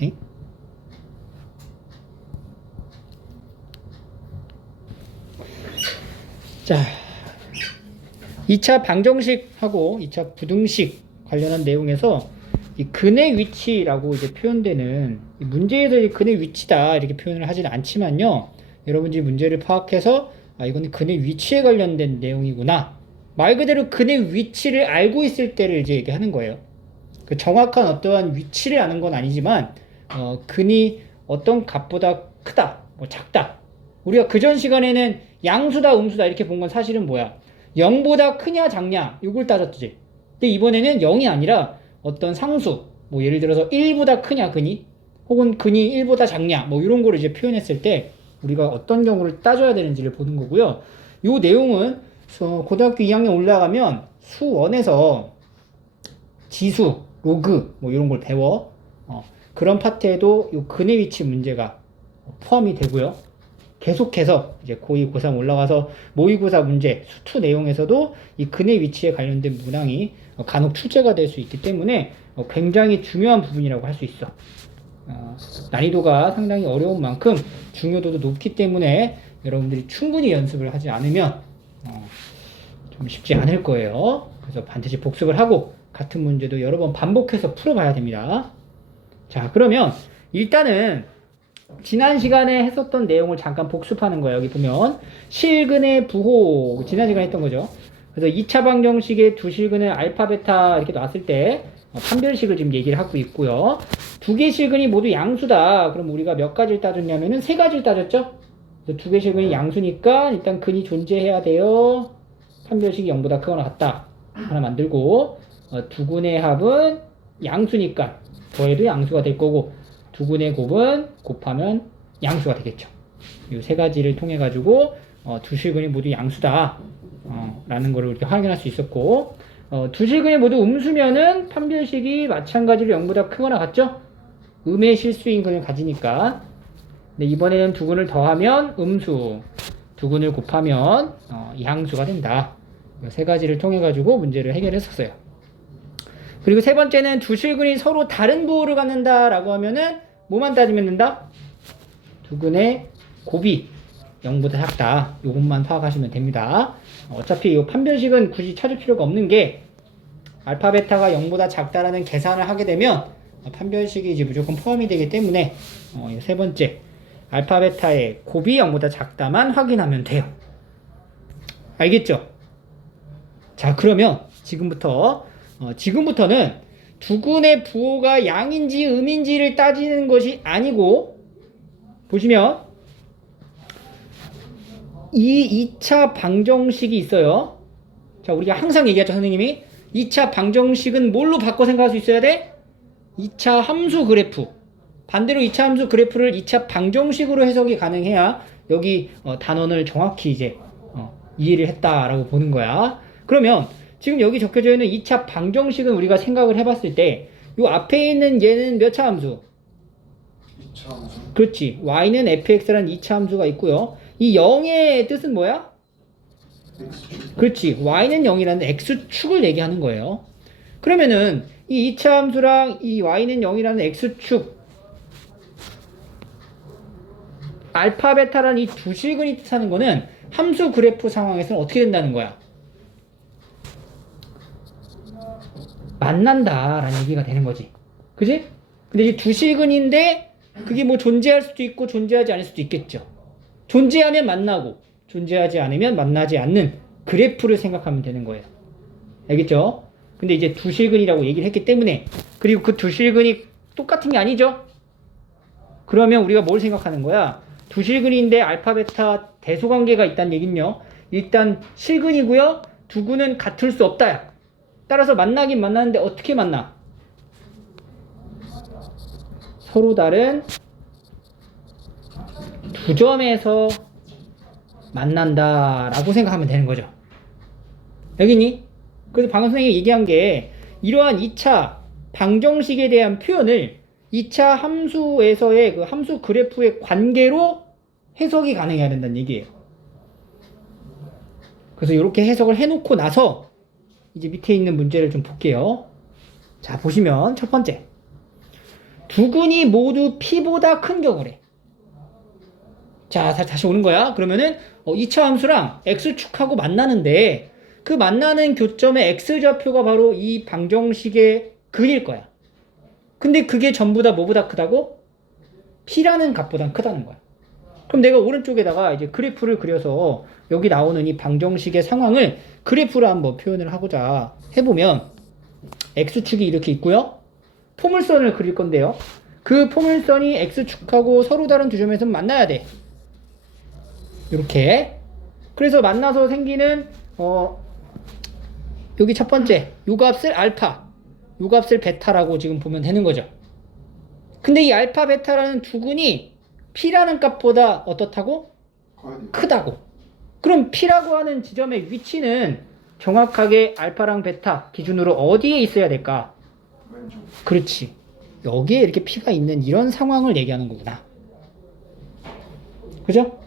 네? 자, 2차 방정식하고 2차 부등식 관련한 내용에서 이 근의 위치라고 이제 표현되는 이 문제에서 이 근의 위치다 이렇게 표현을 하지는 않지만요. 여러분들이 문제를 파악해서 아 이거는 근의 위치에 관련된 내용이구나. 말 그대로 근의 위치를 알고 있을 때를 이제 얘기하는 거예요. 그 정확한 어떠한 위치를 아는 건 아니지만 근이 어떤 값보다 크다, 뭐 작다. 우리가 그전 시간에는 양수다, 음수다 이렇게 본 건 사실은 뭐야? 0보다 크냐 작냐 이걸 따졌지. 근데 이번에는 0이 아니라 어떤 상수, 뭐 예를 들어서 1보다 크냐 근이, 혹은 근이 1보다 작냐 뭐 이런 거를 이제 표현했을 때 우리가 어떤 경우를 따져야 되는지를 보는 거고요. 이 내용은 고등학교 2학년 올라가면 수원에서 지수, 로그 뭐 이런 걸 배워. 그런 파트에도 이 근의 위치 문제가 포함이 되고요. 계속해서 이제 고2, 고3 올라가서 모의고사 문제, 수투 내용에서도 이 근의 위치에 관련된 문항이 간혹 출제가 될 수 있기 때문에 굉장히 중요한 부분이라고 할 수 있어. 난이도가 상당히 어려운 만큼 중요도도 높기 때문에 여러분들이 충분히 연습을 하지 않으면 좀 쉽지 않을 거예요. 그래서 반드시 복습을 하고 같은 문제도 여러 번 반복해서 풀어봐야 됩니다. 자, 그러면 일단은 지난 시간에 했었던 내용을 잠깐 복습하는 거예요. 여기 보면 실근의 부호 지난 시간에 했던 거죠. 그래서 2차 방정식의 두 실근의 알파 베타 이렇게 놨을 때 판별식을 지금 얘기를 하고 있고요. 두 개 실근이 모두 양수다. 그럼 우리가 몇 가지를 따졌냐면은 세 가지를 따졌죠. 두 개 실근이 양수니까 일단 근이 존재해야 돼요. 판별식이 0보다 크거나 같다. 하나 만들고 두 근의 합은 양수니까 더해도 양수가 될 거고 두 근의 곱은 곱하면 양수가 되겠죠. 이 세 가지를 통해 가지고 두 실근이 모두 양수다 라는 것을 이렇게 확인할 수 있었고 두 실근이 모두 음수면은 판별식이 마찬가지로 0보다 크거나 같죠. 음의 실수인 근을 가지니까. 근데 이번에는 두 근을 더하면 음수, 두 근을 곱하면 양수가 된다. 이 세 가지를 통해 가지고 문제를 해결했었어요. 그리고 세 번째는 두 실근이 서로 다른 부호를 갖는다라고 하면은 뭐만 따지면 된다? 두 근의 곱이 0보다 작다. 이것만 파악하시면 됩니다. 어차피 이 판별식은 굳이 찾을 필요가 없는 게 알파 베타가 0보다 작다라는 계산을 하게 되면 판별식이 이제 무조건 포함이 되기 때문에 세 번째 알파 베타의 곱이 0보다 작다만 확인하면 돼요. 알겠죠? 자, 그러면 지금부터는 두 근의 부호가 양인지 음인지를 따지는 것이 아니고 보시면 이 2차 방정식이 있어요. 자, 우리가 항상 얘기하죠, 선생님이. 2차 방정식은 뭘로 바꿔 생각할 수 있어야 돼? 2차 함수 그래프. 반대로 2차 함수 그래프를 2차 방정식으로 해석이 가능해야 여기 단원을 정확히 이제 이해를 했다라고 보는 거야. 그러면 지금 여기 적혀져 있는 2차 방정식은 우리가 생각을 해봤을 때 이 앞에 있는 얘는 몇 차 함수? 2차 함수. 그렇지. y는 fx라는 2차 함수가 있고요. 이 0의 뜻은 뭐야? X축. 그렇지. y는 0이라는 x축을 얘기하는 거예요. 그러면은 이 2차 함수랑 이 y는 0이라는 x축 알파 베타라는 이 두 실근이 뜻하는 거는 함수 그래프 상황에서는 어떻게 된다는 거야? 만난다라는 얘기가 되는 거지. 그지? 근데 이 두 실근인데 그게 뭐 존재할 수도 있고 존재하지 않을 수도 있겠죠. 존재하면 만나고 존재하지 않으면 만나지 않는 그래프를 생각하면 되는 거예요. 알겠죠? 근데 이제 두 실근이라고 얘기를 했기 때문에 그리고 그 두 실근이 똑같은 게 아니죠? 그러면 우리가 뭘 생각하는 거야? 두 실근인데 알파 베타 대소관계가 있다는 얘긴요. 일단 실근이고요. 두 근은 같을 수 없다. 따라서 만나긴 만나는데 어떻게 만나? 서로 다른 두 점에서 만난다라고 생각하면 되는 거죠. 여기니? 그래서 방금 선생님이 얘기한 게 이러한 2차 방정식에 대한 표현을 2차 함수에서의 그 함수 그래프의 관계로 해석이 가능해야 된다는 얘기예요. 그래서 이렇게 해석을 해놓고 나서 이제 밑에 있는 문제를 좀 볼게요. 자, 보시면 첫 번째. 두 근이 모두 P보다 큰 경우래. 자, 다시 오는 거야. 그러면은 2차 함수랑 X축하고 만나는데 그 만나는 교점의 X좌표가 바로 이 방정식의 근일 거야. 근데 그게 전부 다 뭐보다 크다고? P라는 값보다 크다는 거야. 그럼 내가 오른쪽에다가 이제 그래프를 그려서 여기 나오는 이 방정식의 상황을 그래프로 한번 표현을 하고자 해보면 X축이 이렇게 있고요. 포물선을 그릴 건데요. 그 포물선이 X축하고 서로 다른 두 점에서 만나야 돼. 이렇게. 그래서 만나서 생기는 여기 첫 번째 요 값을 알파, 요 값을 베타라고 지금 보면 되는 거죠. 근데 이 알파 베타라는 두 근이 P라는 값보다 어떻다고? 크다고. 그럼 P라고 하는 지점의 위치는 정확하게 알파랑 베타 기준으로 어디에 있어야 될까? 왼쪽. 그렇지. 여기에 이렇게 P가 있는 이런 상황을 얘기하는 거구나. 그죠?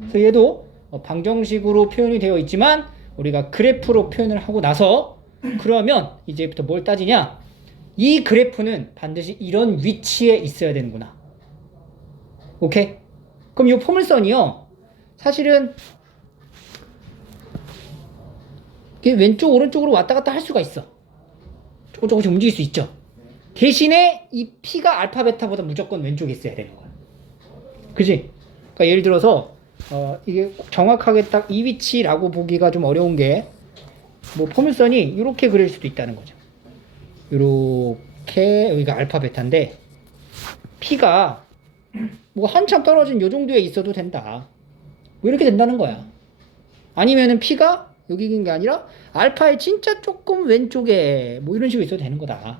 그래서 얘도 방정식으로 표현이 되어 있지만 우리가 그래프로 표현을 하고 나서 그러면 이제부터 뭘 따지냐? 이 그래프는 반드시 이런 위치에 있어야 되는구나. 오케이? 그럼 이 포물선이요. 사실은 이게 왼쪽 오른쪽으로 왔다 갔다 할 수가 있어. 조금씩 움직일 수 있죠. 대신에 이 P가 알파 베타보다 무조건 왼쪽에 있어야 되는 거야. 그지? 그러니까 예를 들어서 이게 정확하게 딱 이 위치라고 보기가 좀 어려운 게 뭐 포물선이 이렇게 그릴 수도 있다는 거죠. 이렇게 여기가 알파 베타인데 P가 뭐 한참 떨어진 요 정도에 있어도 된다. 뭐 이렇게 된다는 거야. 아니면은 P가 여기 있는 게 아니라 알파의 진짜 조금 왼쪽에 뭐 이런 식으로 있어도 되는 거다.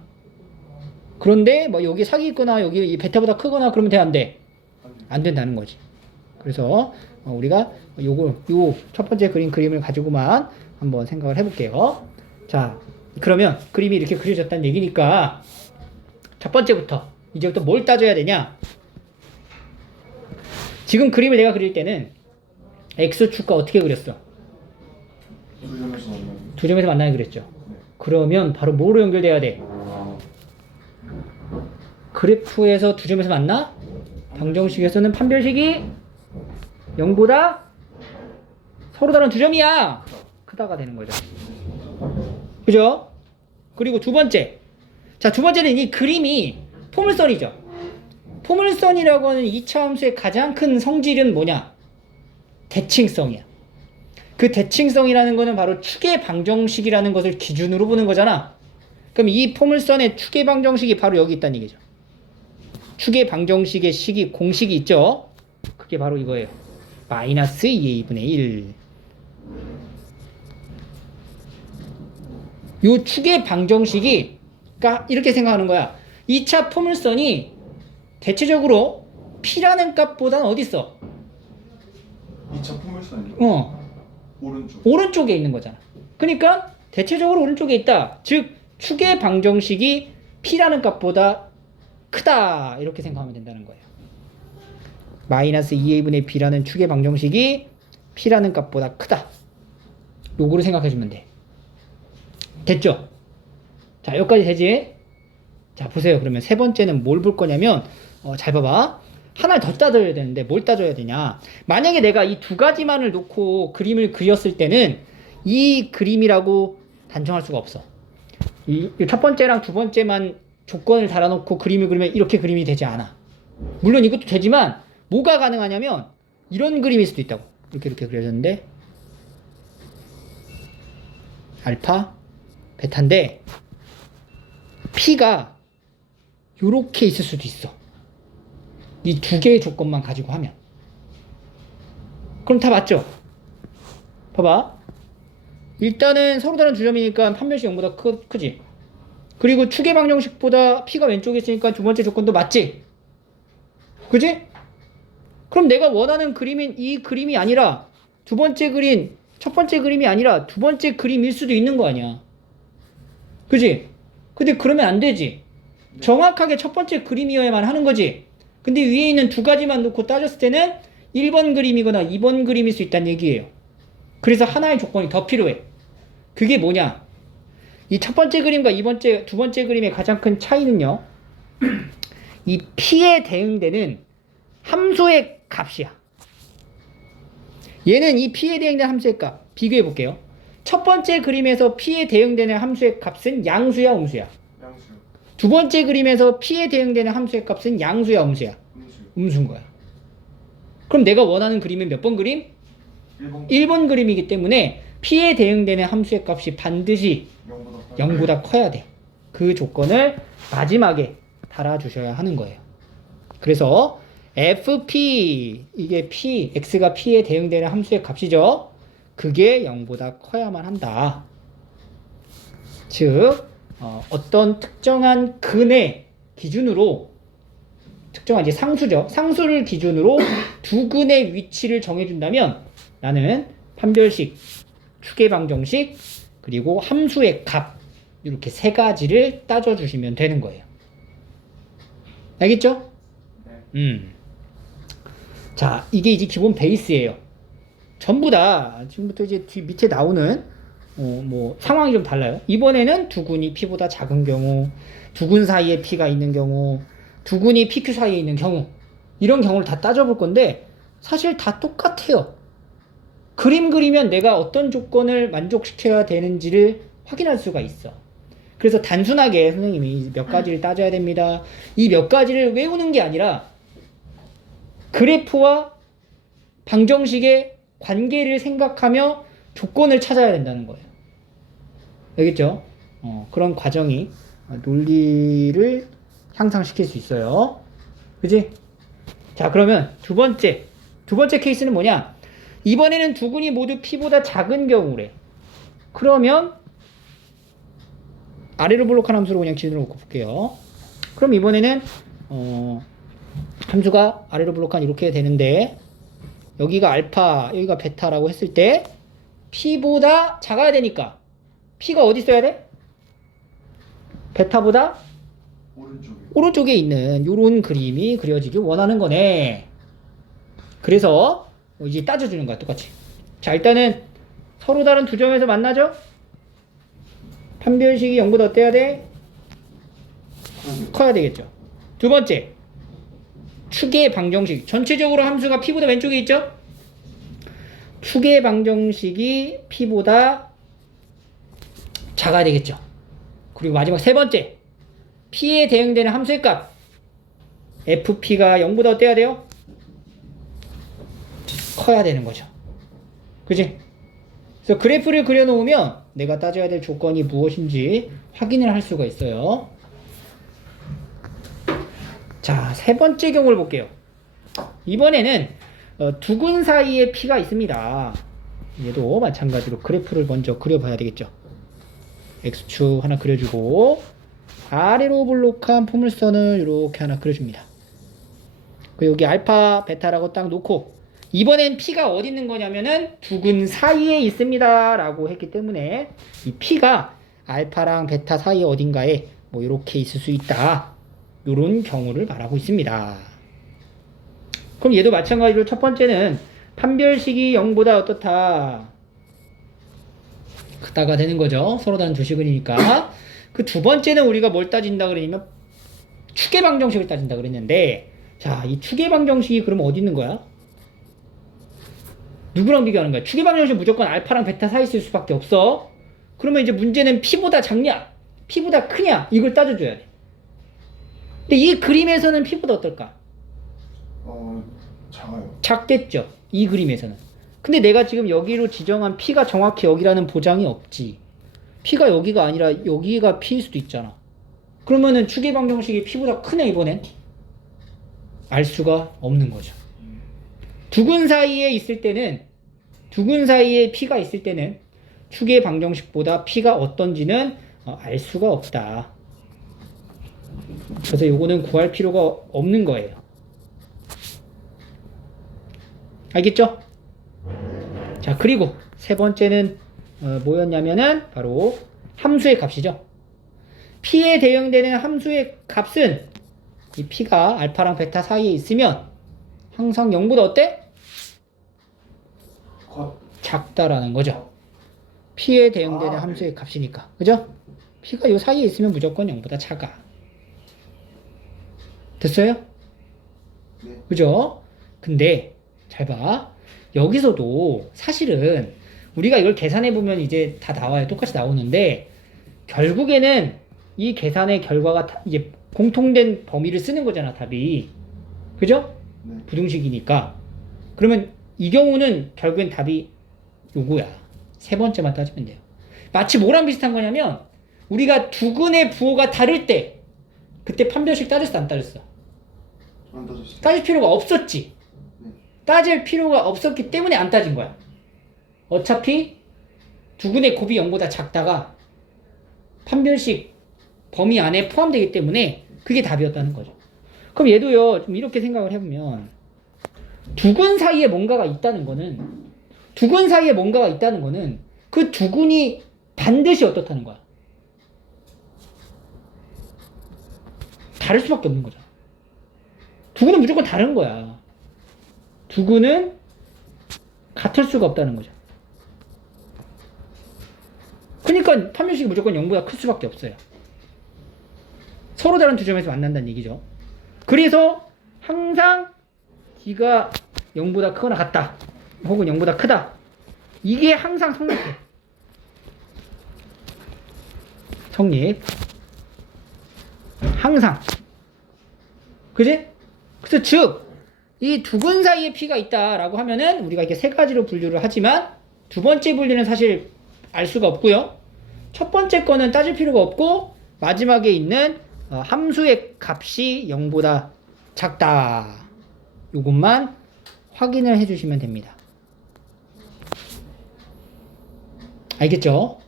그런데 뭐 여기 사기 있거나 여기 베타보다 크거나 그러면 돼, 안 돼? 안 된다는 거지. 그래서 우리가 요 첫 번째 그림을 가지고만 한번 생각을 해볼게요. 자, 그러면 그림이 이렇게 그려졌다는 얘기니까 첫 번째부터 이제부터 뭘 따져야 되냐? 지금 그림을 내가 그릴 때는 X축과 어떻게 그렸어? 두 점에서 만나는. 두 점에서 만나게 그랬죠. 그러면 바로 뭐로 연결돼야 돼? 그래프에서 두 점에서 만나? 방정식에서는 판별식이 0보다 서로 다른 두 점이야. 크다가 되는 거죠. 그죠? 그리고 두 번째. 자, 두 번째는 이 그림이 포물선이죠. 포물선이라고 하는 2차 함수의 가장 큰 성질은 뭐냐? 대칭성이야. 그 대칭성이라는 거는 바로 축의 방정식이라는 것을 기준으로 보는 거잖아. 그럼 이 포물선의 축의 방정식이 바로 여기 있다는 얘기죠. 축의 방정식의 식이 공식이 있죠. 그게 바로 이거예요. 마이너스 2a분의 1. 요 축의 방정식이 그러니까 이렇게 생각하는 거야. 2차 포물선이 대체적으로 P라는 값보다는 어디 있어? 2차 포물선이요? 오른쪽. 오른쪽에 있는 거잖아. 그러니까 대체적으로 오른쪽에 있다. 즉 축의 방정식이 P라는 값보다 크다. 이렇게 생각하면 된다는 거예요. 마이너스 2a분의 b라는 축의 방정식이 P라는 값보다 크다. 요거를 생각해 주면 돼. 됐죠? 자, 여기까지 되지? 자, 보세요. 그러면 세 번째는 뭘 볼 거냐면 잘 봐봐. 하나를 더 따져야 되는데 뭘 따져야 되냐? 만약에 내가 이 두 가지만을 놓고 그림을 그렸을 때는 이 그림이라고 단정할 수가 없어. 이 첫 번째랑 두 번째만 조건을 달아놓고 그림을 그리면 이렇게 그림이 되지 않아. 물론 이것도 되지만 뭐가 가능하냐면 이런 그림일 수도 있다고. 이렇게 그려졌는데 알파, 베타인데 P가 요렇게 있을 수도 있어. 이 두 개의 조건만 가지고 하면. 그럼 다 맞죠? 봐봐. 일단은 서로 다른 두 점이니까 판별식 0보다 크지? 그리고 축의 방정식보다 P가 왼쪽에 있으니까 두 번째 조건도 맞지? 그지? 그럼 내가 원하는 그림인 이 그림이 아니라 두 번째 그림, 첫 번째 그림이 아니라 두 번째 그림일 수도 있는 거 아니야. 그지? 근데 그러면 안 되지. 정확하게 첫 번째 그림이어야만 하는 거지. 근데 위에 있는 두 가지만 놓고 따졌을 때는 1번 그림이거나 2번 그림일 수 있다는 얘기예요. 그래서 하나의 조건이 더 필요해. 그게 뭐냐? 이 첫 번째 그림과 두 번째 그림의 가장 큰 차이는요. 이 P에 대응되는 함수의 값이야. 얘는 이 P에 대응되는 함수의 값. 비교해 볼게요. 첫 번째 그림에서 P에 대응되는 함수의 값은 양수야, 음수야? 양수요. 두 번째 그림에서 P에 대응되는 함수의 값은 양수야, 음수야? 음수요. 음수인 거야. 그럼 내가 원하는 그림은 몇 번 그림? 1번 1번 그림이기 때문에 P에 대응되는 함수의 값이 반드시 0보다 커야 돼. 그 조건을 마지막에 달아주셔야 하는 거예요. 그래서 FP, 이게 P, X가 P에 대응되는 함수의 값이죠. 그게 0보다 커야만 한다. 즉 어떤 특정한 근의 기준으로, 특정한 이제 상수죠. 상수를 기준으로 두 근의 위치를 정해준다면 나는 판별식, 추계방정식, 그리고 함수의 값, 이렇게 세 가지를 따져주시면 되는 거예요. 알겠죠? 네. 자, 이게 이제 기본 베이스예요. 전부 다 지금부터 이제 밑에 나오는 뭐 상황이 좀 달라요. 이번에는 두 군이 P보다 작은 경우, 두 군 사이에 P가 있는 경우, 두 군이 PQ 사이에 있는 경우, 이런 경우를 다 따져볼 건데 사실 다 똑같아요. 그림 그리면 내가 어떤 조건을 만족시켜야 되는지를 확인할 수가 있어. 그래서 단순하게 선생님이 몇 가지를 따져야 됩니다, 이 몇 가지를 외우는 게 아니라 그래프와 방정식의 관계를 생각하며 조건을 찾아야 된다는 거예요. 알겠죠? 그런 과정이 논리를 향상시킬 수 있어요. 그지? 자, 그러면 두 번째 케이스는 뭐냐? 이번에는 두 군이 모두 P보다 작은 경우래. 그러면 아래로 블록한 함수로 그냥 기준으로 놓고 볼게요. 그럼 이번에는 함수가 아래로 블록한 이렇게 되는데, 여기가 알파, 여기가 베타라고 했을 때 P보다 작아야 되니까 P가 어디 있어야 돼? 베타보다 오른쪽에 있는 요런 그림이 그려지길 원하는 거네. 그래서 이제 따져주는 거야, 똑같이. 자, 일단은 서로 다른 두 점에서 만나죠? 판별식이 0보다 어때야 돼? 커야 되겠죠. 두 번째, 추계 방정식. 전체적으로 함수가 P보다 왼쪽에 있죠? 추계 방정식이 P보다 작아야 되겠죠. 그리고 마지막 세 번째, P에 대응되는 함수의 값. FP가 0보다 어때야 돼요? 커야 되는 거죠. 그치? 그래서 그래프를 그려놓으면 내가 따져야 될 조건이 무엇인지 확인을 할 수가 있어요. 자, 세 번째 경우를 볼게요. 이번에는 두 군 사이에 P가 있습니다. 얘도 마찬가지로 그래프를 먼저 그려봐야 되겠죠. X축 하나 그려주고 아래로 블록한 포물선을 이렇게 하나 그려줍니다. 그리고 여기 알파, 베타라고 딱 놓고 이번엔 P가 어디 있는 거냐면은 두 군 사이에 있습니다 라고 했기 때문에 이 P가 알파랑 베타 사이 어딘가에 뭐 이렇게 있을 수 있다, 요런 경우를 말하고 있습니다. 그럼 얘도 마찬가지로 첫 번째는 판별식이 0보다 어떻다, 크다가 되는 거죠. 서로 다른 두 식은이니까. 그 두 번째는 우리가 뭘 따진다 그러냐면 추계 방정식을 따진다 그랬는데, 자, 이 추계 방정식이 그러면 어디 있는 거야? 누구랑 비교하는 거야? 추계 방정식 무조건 알파랑 베타 사이 있을 수밖에 없어. 그러면 이제 문제는 P보다 작냐, P보다 크냐, 이걸 따져줘야 돼. 근데 이 그림에서는 P보다 어떨까? 작아요. 작겠죠, 이 그림에서는. 근데 내가 지금 여기로 지정한 P가 정확히 여기라는 보장이 없지. P가 여기가 아니라 여기가 P일 수도 있잖아. 그러면은 추계 방정식이 P보다 크네 이번엔? 알 수가 없는 거죠. 두 군 사이에 있을 때는, 두 군 사이에 P가 있을 때는 추계 방정식보다 P가 어떤지는 알 수가 없다. 그래서 요거는 구할 필요가 없는 거예요. 알겠죠? 자, 그리고 세 번째는 뭐였냐면은 바로 함수의 값이죠. P에 대응되는 함수의 값은 이 P가 알파랑 베타 사이에 있으면 항상 0보다 어때? 작다라는 거죠. P에 대응되는 함수의 값이니까. 그죠? P가 이 사이에 있으면 무조건 0보다 작아. 됐어요? 네. 그죠? 근데 잘 봐. 여기서도 사실은 우리가 이걸 계산해 보면 이제 다 나와요. 똑같이 나오는데 결국에는 이 계산의 결과가 이제 공통된 범위를 쓰는 거잖아, 답이. 그죠? 네. 부등식이니까. 그러면 이 경우는 결국엔 답이 요거야. 세 번째만 따지면 돼요. 마치 뭐랑 비슷한 거냐면 우리가 두근의 부호가 다를 때 그때 판별식 따졌어, 안 따졌어? 안 따졌어요. 따질 필요가 없었지. 네. 따질 필요가 없었기 때문에 안 따진 거야. 어차피 두근의 곱이 0보다 작다가 판별식 범위 안에 포함되기 때문에 그게 답이었다는 거죠. 그럼 얘도요, 좀 이렇게 생각을 해보면 두근 사이에 뭔가가 있다는 거는 그 두근이 반드시 어떻다는 거야? 다를 수밖에 없는 거잖아. 두근은 무조건 다른 거야. 두근은 같을 수가 없다는 거죠. 그러니까 판별식이 무조건 0보다 클 수밖에 없어요. 서로 다른 두 점에서 만난다는 얘기죠. 그래서 항상 D가 0보다 크거나 같다. 혹은 0보다 크다. 이게 항상 성립해. 성립. 항상. 그지? 그래서 즉, 이 두근 사이에 P가 있다라고 하면은 우리가 이렇게 세 가지로 분류를 하지만 두 번째 분류는 사실 알 수가 없고요. 첫 번째 거는 따질 필요가 없고 마지막에 있는 함수의 값이 0보다 작다. 요것만 확인을 해주시면 됩니다. 알겠죠?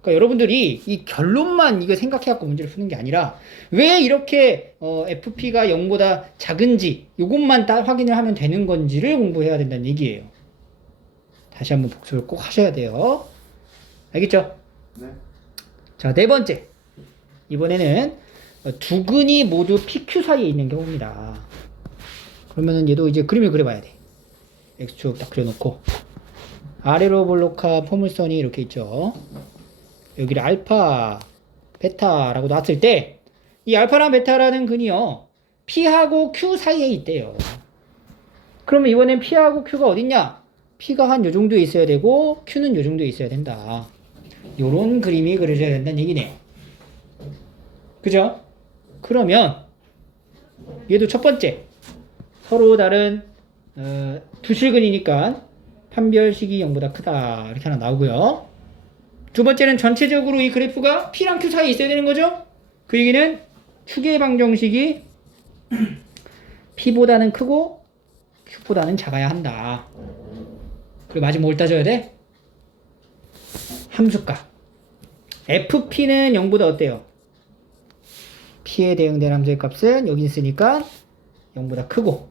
그러니까 여러분들이 이 결론만 이거 생각해갖고 문제를 푸는 게 아니라 왜 이렇게 FP가 0보다 작은지 요것만 딱 확인을 하면 되는 건지를 공부해야 된다는 얘기예요. 다시 한번 복습을 꼭 하셔야 돼요. 알겠죠? 네. 자, 네 번째. 이번에는 두근이 모두 PQ 사이에 있는 경우입니다. 그러면은 얘도 이제 그림을 그려봐야 돼. X축 딱 그려놓고 아래로 볼록한 포물선이 이렇게 있죠. 여기를 알파, 베타라고 놨을 때 이 알파랑 베타라는 근이요 P하고 Q 사이에 있대요. 그러면 이번엔 P하고 Q가 어딨냐? P가 한 요 정도에 있어야 되고 Q는 요 정도에 있어야 된다. 요런 그림이 그려져야 된다는 얘기네. 그죠? 그러면 얘도 첫 번째 서로 다른 두 실근이니까 판별식이 0보다 크다 이렇게 하나 나오고요. 두 번째는 전체적으로 이 그래프가 P랑 Q 사이에 있어야 되는 거죠. 그 얘기는 추계 방정식이 P보다는 크고 Q보다는 작아야 한다. 그리고 마지막 뭘 따져야 돼? 함수값. FP는 0보다 어때요? P에 대응된 함수의 값은 여기 있으니까 0보다 크고,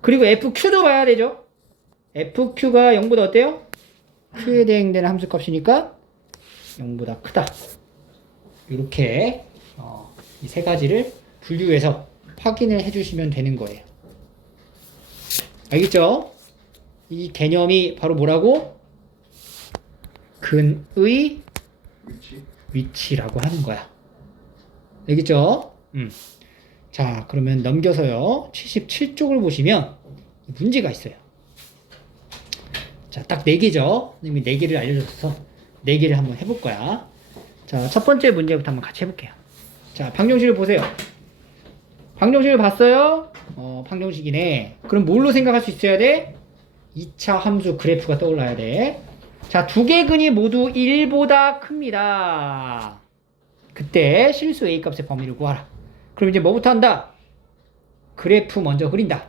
그리고 FQ도 봐야 되죠. FQ가 0보다 어때요? Q에 대응되는 함수 값이니까 0보다 크다. 이렇게 이 세 가지를 분류해서 확인을 해주시면 되는 거예요. 알겠죠? 이 개념이 바로 뭐라고? 근의 위치라고 하는 거야. 알겠죠? 자, 그러면 넘겨서요. 77쪽을 보시면 문제가 있어요. 자, 딱 4개죠. 선생님이 4개를 알려줬어서 4개를 한번 해볼 거야. 자, 첫 번째 문제부터 한번 같이 해볼게요. 자, 방정식을 보세요. 방정식을 봤어요? 방정식이네. 그럼 뭘로 생각할 수 있어야 돼? 2차 함수 그래프가 떠올라야 돼. 자, 두 개 근이 모두 1보다 큽니다. 그때 실수 A 값의 범위를 구하라. 그럼 이제 뭐부터 한다? 그래프 먼저 그린다.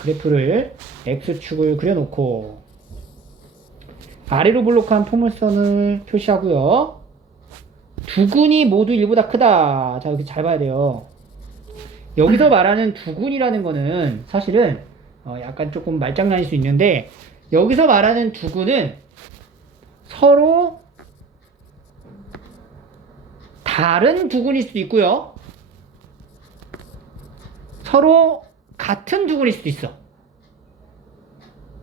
그래프를 X축을 그려놓고 아래로 볼록한 포물선을 표시하고요. 두 근이 모두 1보다 크다. 자, 여기 잘 봐야 돼요. 여기서 말하는 두 근이라는 거는 사실은 약간 조금 말장난일 수 있는데 여기서 말하는 두 근은 서로 다른 두 근일 수도 있고요. 서로 같은 두 근일 수도 있어.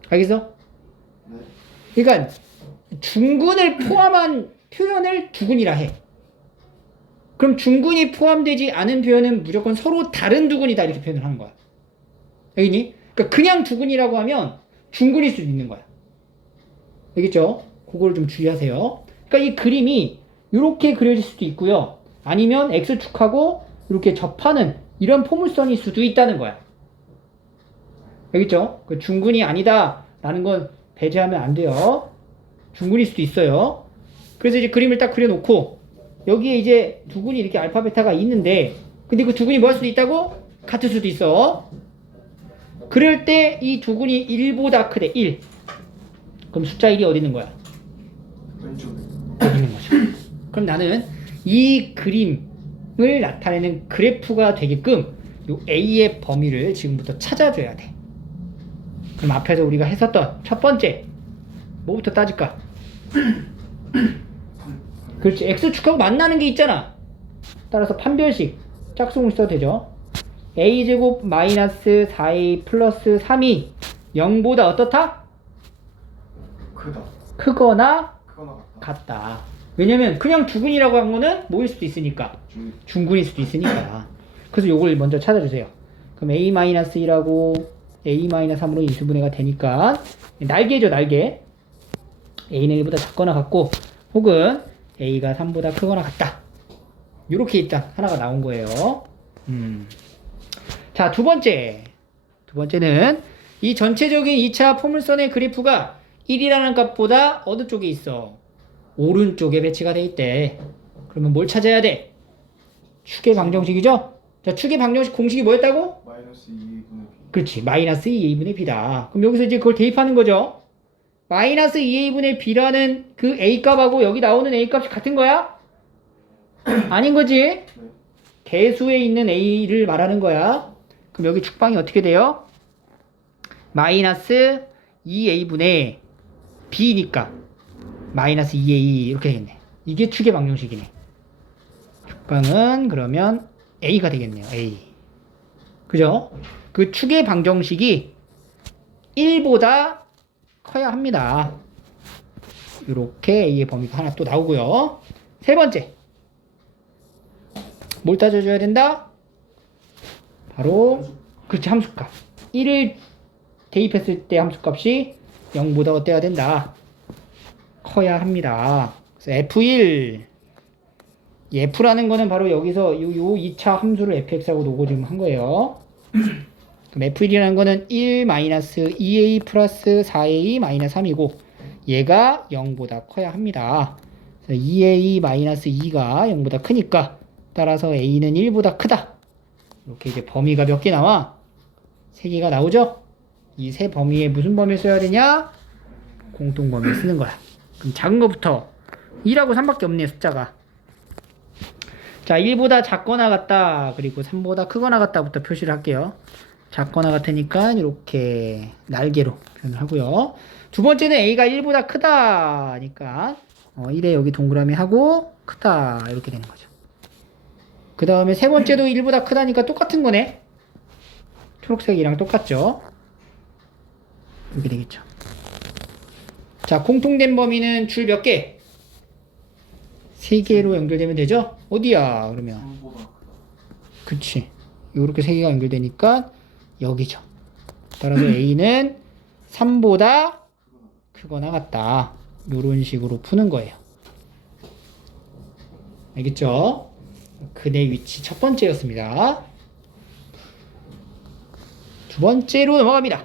알겠어? 네. 그러니까 중근을 포함한 표현을 두 근이라 해. 그럼 중근이 포함되지 않은 표현은 무조건 서로 다른 두근이다 이렇게 표현을 하는 거야. 알겠니? 그러니까 그냥 두근이라고 하면 중근일 수도 있는 거야. 알겠죠? 그걸 좀 주의하세요. 그러니까 이 그림이 이렇게 그려질 수도 있고요. 아니면 X축하고 이렇게 접하는 이런 포물선일 수도 있다는 거야. 알겠죠? 그 중근이 아니다 라는 건 배제하면 안 돼요. 중근일 수도 있어요. 그래서 이제 그림을 딱 그려놓고 여기에 이제 두근이 이렇게 알파 베타가 있는데 근데 그 두근이 뭐 할 수도 있다고? 같을 수도 있어. 그럴 때 이 두근이 1보다 크대. 1. 그럼 숫자 1이 어디 있는 거야? 왼쪽에. 여기 있는 거죠. 그럼 나는 이 그림을 나타내는 그래프가 되게끔 요 A의 범위를 지금부터 찾아줘야 돼. 그럼 앞에서 우리가 했었던 첫 번째 뭐부터 따질까? 그렇지. X축하고 만나는 게 있잖아. 따라서 판별식 짝수공을 써도 되죠. A제곱 마이너스 4A 플러스 3이 0보다 어떻다? 크다. 크거나 크거나 같다. 같다. 왜냐면 그냥 두근이라고 한 거는 뭐일 수도 있으니까. 중근일 수도 있으니까. 그래서 요걸 먼저 찾아주세요. 그럼 A-1하고 A-3으로 인수분해가 되니까 날개죠, 날개. A는 1보다 작거나 같고 혹은 A가 3보다 크거나 같다. 요렇게 일단 하나가 나온 거예요. 자, 두 번째는 이 전체적인 2차 포물선의 그래프가 1이라는 값보다 어느 쪽에 있어? 오른쪽에 배치가 돼 있대. 그러면 뭘 찾아야 돼? 축의 방정식이죠? 자, 축의 방정식 공식이 뭐였다고? 마이너스 2분의 B. 그렇지. 마이너스 2a분의 b다. 그럼 여기서 이제 그걸 대입하는 거죠. 마이너스 2a분의 b라는 그 a 값하고 여기 나오는 a 값이 같은 거야? 아닌 거지? 네. 개수에 있는 a를 말하는 거야. 그럼 여기 축방이 어떻게 돼요? 마이너스 2a분의 b니까 마이너스 2a 이렇게 되겠네. 이게 축의 방정식이네. 축방은 그러면 a가 되겠네요. a. 그죠? 그 축의 방정식이 1보다 커야 합니다. 이렇게 a의 범위가 하나 또 나오고요. 세 번째. 뭘 따져줘야 된다? 바로 그렇지, 함수값. 1을 대입했을 때 함수값이 0보다 어때야 된다? 커야 합니다. 그래서 F1 F라는 거는 바로 여기서 요 2차 함수를 fx하고 놓고 지금 한 거예요. 그럼 F1이라는 거는 1-2a 플러스 4a 마이너스 3이고 얘가 0보다 커야 합니다. 그래서 2a-2가 0보다 크니까 따라서 a는 1보다 크다. 이렇게 이제 범위가 몇 개 나와? 3개가 나오죠? 이 세 범위에 무슨 범위를 써야 되냐? 공통범위를 쓰는 거야. 그럼 작은 거부터 2라고 3밖에 없네, 숫자가. 자, 1보다 작거나 같다. 그리고 3보다 크거나 같다부터 표시를 할게요. 작거나 같으니까 이렇게 날개로 표현을 하고요. 두 번째는 a가 1보다 크다니까 1에 여기 동그라미 하고 크다 이렇게 되는 거죠. 그 다음에 세 번째도 1보다 크다니까 똑같은 거네. 초록색이랑 똑같죠. 이렇게 되겠죠. 자, 공통된 범위는 줄 몇 개? 3개로 연결되면 되죠? 어디야 그러면? 3보다 크다. 그치. 요렇게 3개가 연결되니까 여기죠. 따라서 a는 3보다 크거나 같다. 요런 식으로 푸는 거예요. 알겠죠? 근의 위치 첫 번째였습니다. 두 번째로 넘어갑니다.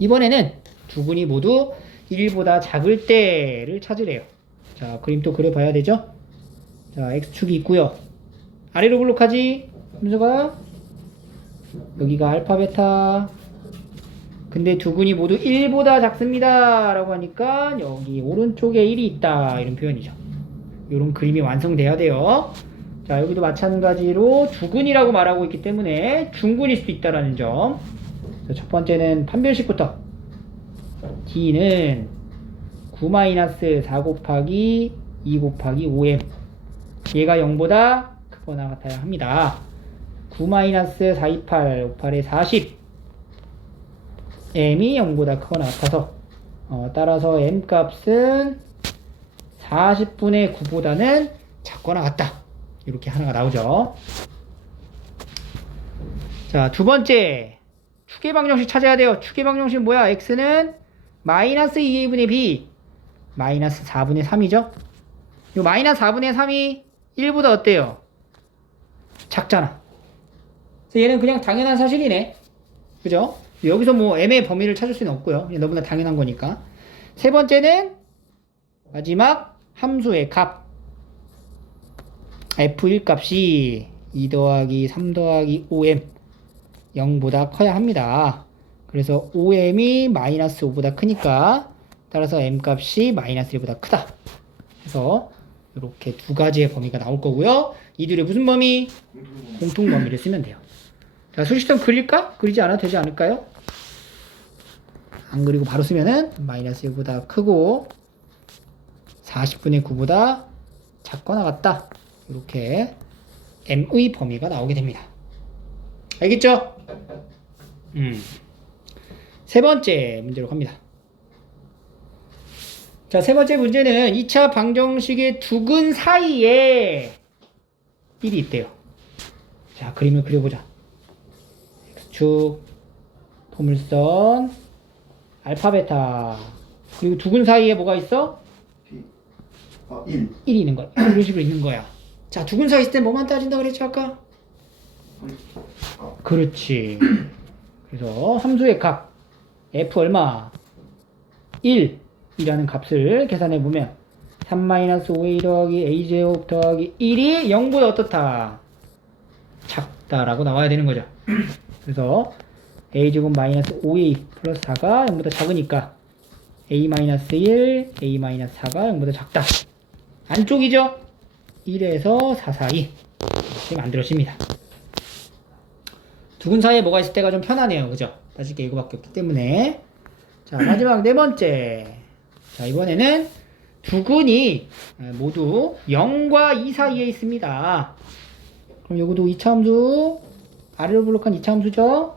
이번에는 두 분이 모두 1보다 작을 때를 찾으래요. 자, 그림 또 그려봐야 되죠? 자, x축이 있고요. 아래로 블록하지? 순서가 여기가 알파 베타. 근데 두 분이 모두 1보다 작습니다 라고 하니까 여기 오른쪽에 1이 있다 이런 표현이죠. 이런 그림이 완성돼야 돼요. 자, 여기도 마찬가지로 주근이라고 말하고 있기 때문에 중근일 수도 있다라는 점. 자, 첫 번째는 판별식부터 d는 9-4 곱하기 2 곱하기 5m 얘가 0보다 크거나 같아야 합니다. 9-428 58에 40 m이 0보다 크거나 같아서 따라서 m 값은 40분의 9보다는 작거나 같다. 이렇게 하나가 나오죠. 자, 두 번째 추계 방정식 찾아야 돼요. 추계 방정식 뭐야? x는 마이너스 2a분의 b 마이너스 4분의 3이죠. 이 마이너스 4분의 3이 1보다 어때요? 작잖아. 그래서 얘는 그냥 당연한 사실이네. 그죠? 여기서 뭐 m의 범위를 찾을 수는 없고요. 그냥 너무나 당연한 거니까. 세 번째는 마지막 함수의 값 f1 값이 2 더하기 3 더하기 5m 0보다 커야 합니다. 그래서 5m이 마이너스 5보다 크니까 따라서 m 값이 마이너스 1보다 크다. 그래서 이렇게 두 가지의 범위가 나올 거고요. 이들의 무슨 범위? 공통 범위를 쓰면 돼요. 자, 수식점 그릴까? 그리지 않아도 되지 않을까요? 안 그리고 바로 쓰면은 마이너스 1보다 크고 40분의 9보다 작거나 같다. 이렇게 m의 범위가 나오게 됩니다. 알겠죠? 세 번째 문제로 갑니다. 자, 세 번째 문제는 2차 방정식의 두 근 사이에 1이 있대요. 자, 그림을 그려보자. X축, 포물선, 알파, 베타. 그리고 두 근 사이에 뭐가 있어? 1. 1이 있는 거야. 이런 식으로 있는 거야. 자, 두 근 사이 있을 때 뭐만 따진다 그랬지, 아까? 그렇지. 그래서 함수의 값, f 얼마? 1 이라는 값을 계산해 보면 3-5a 더하기 a제곱 더하기 1이 0보다 어떻다? 작다라고 나와야 되는 거죠. 그래서 a제곱 마이너스 5a 플러스 4가 0보다 작으니까 a-1, a-4가 0보다 작다. 안쪽이죠? 1에서 4 사이 이렇게 만들어집니다. 두 근 사이에 뭐가 있을 때가 좀 편하네요. 그죠? 따질 게 이거밖에 없기 때문에. 자, 마지막 네 번째. 자, 이번에는 두 근이 모두 0과 2 사이에 있습니다. 그럼 요것도 2차 함수, 아래로 블록한 2차 함수죠?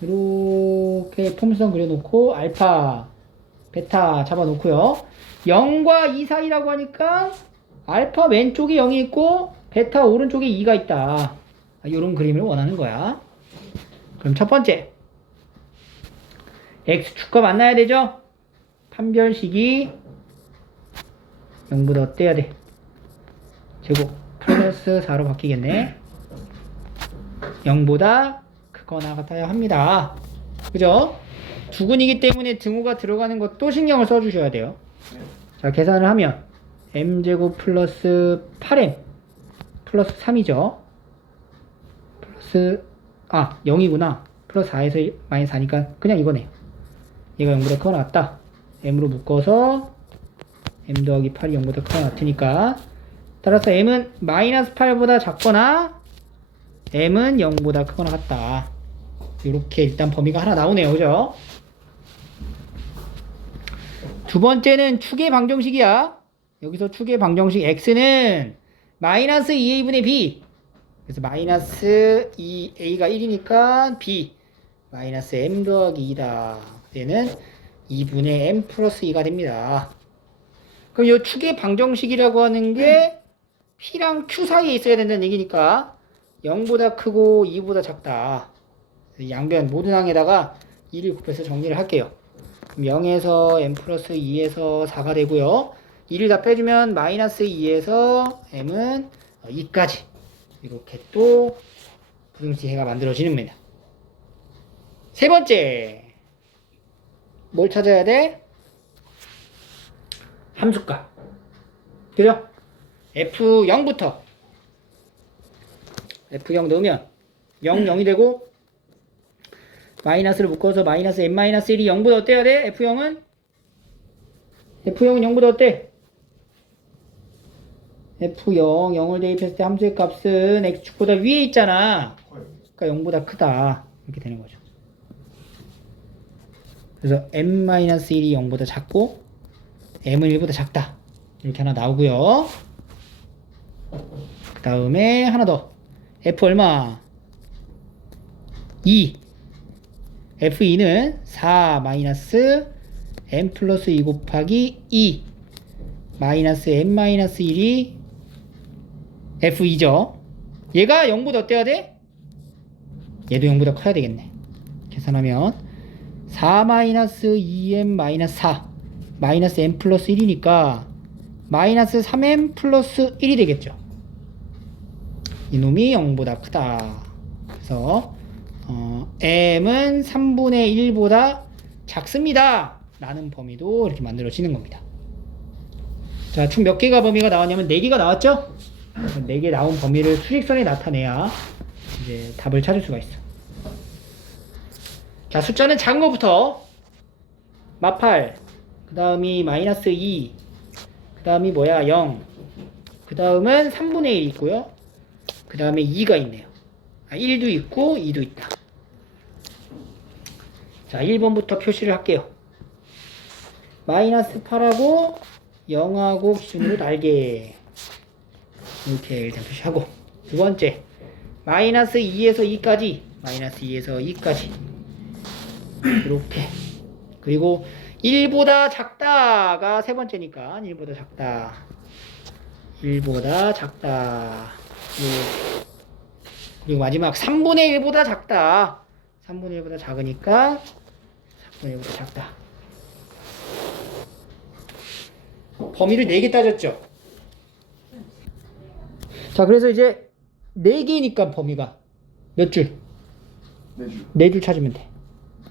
이렇게 포물선 그려놓고 알파, 베타 잡아놓고요. 0과 2 사이라고 하니까 알파 왼쪽에 0이 있고 베타 오른쪽에 2가 있다. 이런 그림을 원하는 거야. 그럼 첫 번째 x축과 만나야 되죠? 판별식이 0보다 어때야 돼? 제곱 플러스 4로 바뀌겠네. 0보다 크거나 같아야 합니다. 그죠? 두 근이기 때문에 등호가 들어가는 것도 신경을 써주셔야 돼요. 자, 계산을 하면 m제곱 플러스 8m 플러스 3이죠. 플러스 0이구나. 플러스 4에서 마이너스 4니까 그냥 이거네요. 얘가 0보다 크거나 같다. m으로 묶어서 m 더하기 8이 0보다 크거나 같으니까 따라서 m은 마이너스 8보다 작거나 m은 0보다 크거나 같다. 이렇게 일단 범위가 하나 나오네요. 그죠? 두 번째는 추계 방정식이야. 여기서 추계 방정식 x는 마이너스 2a분의 b. 그래서 마이너스 2a가 1이니까 b 마이너스 m 더하기 2다. 얘는 2분의 m 플러스 2가 됩니다. 그럼 이 추계 방정식이라고 하는 게 p랑 q 사이에 있어야 된다는 얘기니까 0보다 크고 2보다 작다. 양변 모든 항에다가 2를 곱해서 정리를 할게요. 그럼 0에서 m 플러스 2에서 4가 되고요. 2를 다 빼주면 마이너스 2에서 m은 2까지 이렇게 또 부등식해가 만들어지는 겁니다. 세 번째 뭘 찾아야 돼? 함수값. 그죠? f0부터 f0 넣으면 0, 0이 되고 마이너스를 묶어서 마이너스 n-1이 0보다 어때야 돼? f0은 0보다 어때? f0, 0을 대입했을 때 함수의 값은 x축보다 위에 있잖아. 그러니까 0보다 크다. 이렇게 되는 거죠. 그래서 m-1이 0보다 작고 m은 1보다 작다. 이렇게 하나 나오고요. 그 다음에 하나 더. f 얼마? 2. f2는 4 마이너스 m 플러스 2 곱하기 2 마이너스 m-1이 F2죠. 얘가 0보다 어때야 돼? 얘도 0보다 커야 되겠네. 계산하면 4-2m-4 마이너스 m 플러스 1이니까 마이너스 3m 플러스 1이 되겠죠. 이놈이 0보다 크다. 그래서 m은 3분의 1보다 작습니다 라는 범위도 이렇게 만들어지는 겁니다. 자, 총 몇 개가 범위가 나왔냐면 4개가 나왔죠? 4개 나온 범위를 수직선에 나타내야 이제 답을 찾을 수가 있어. 자, 숫자는 작은 것부터 마팔, 그 다음이 마이너스 2, 그 다음이 뭐야 0, 그 다음은 3분의 1 있고요, 그 다음에 2가 있네요. 1도 있고 2도 있다. 자, 1번부터 표시를 할게요. 마이너스 8하고 0하고 기준으로 날개, 이렇게 일단 표시하고, 두 번째 마이너스 2에서 2까지, 마이너스 2에서 2까지 이렇게, 그리고 1보다 작다가 세 번째니까 1보다 작다, 1보다 작다, 그리고 마지막 3분의 1보다 작다, 3분의 1보다 작으니까 3분의 1보다 작다. 범위를 4개 따졌죠. 자, 그래서 이제 4개니까 범위가 몇 줄? 4줄. 4줄 찾으면 돼.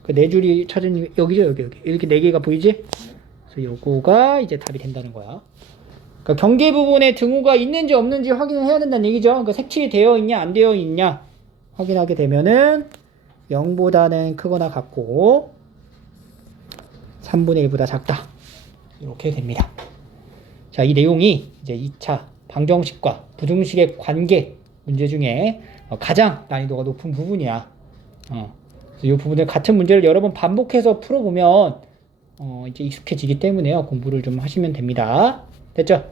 그 4줄이 찾은 여기죠, 여기. 이렇게 4개가 보이지? 그래서 요거가 이제 답이 된다는 거야. 그러니까 경계 부분에 등호가 있는지 없는지 확인을 해야 된다는 얘기죠. 그러니까 색칠이 되어 있냐 안 되어 있냐 확인하게 되면은 0보다는 크거나 같고 3분의 1보다 작다, 이렇게 됩니다. 자, 이 내용이 이제 2차 방정식과 부등식의 관계 문제 중에 가장 난이도가 높은 부분이야. 그래서 이 부분을 같은 문제를 여러 번 반복해서 풀어보면 이제 익숙해지기 때문에요. 공부를 좀 하시면 됩니다. 됐죠?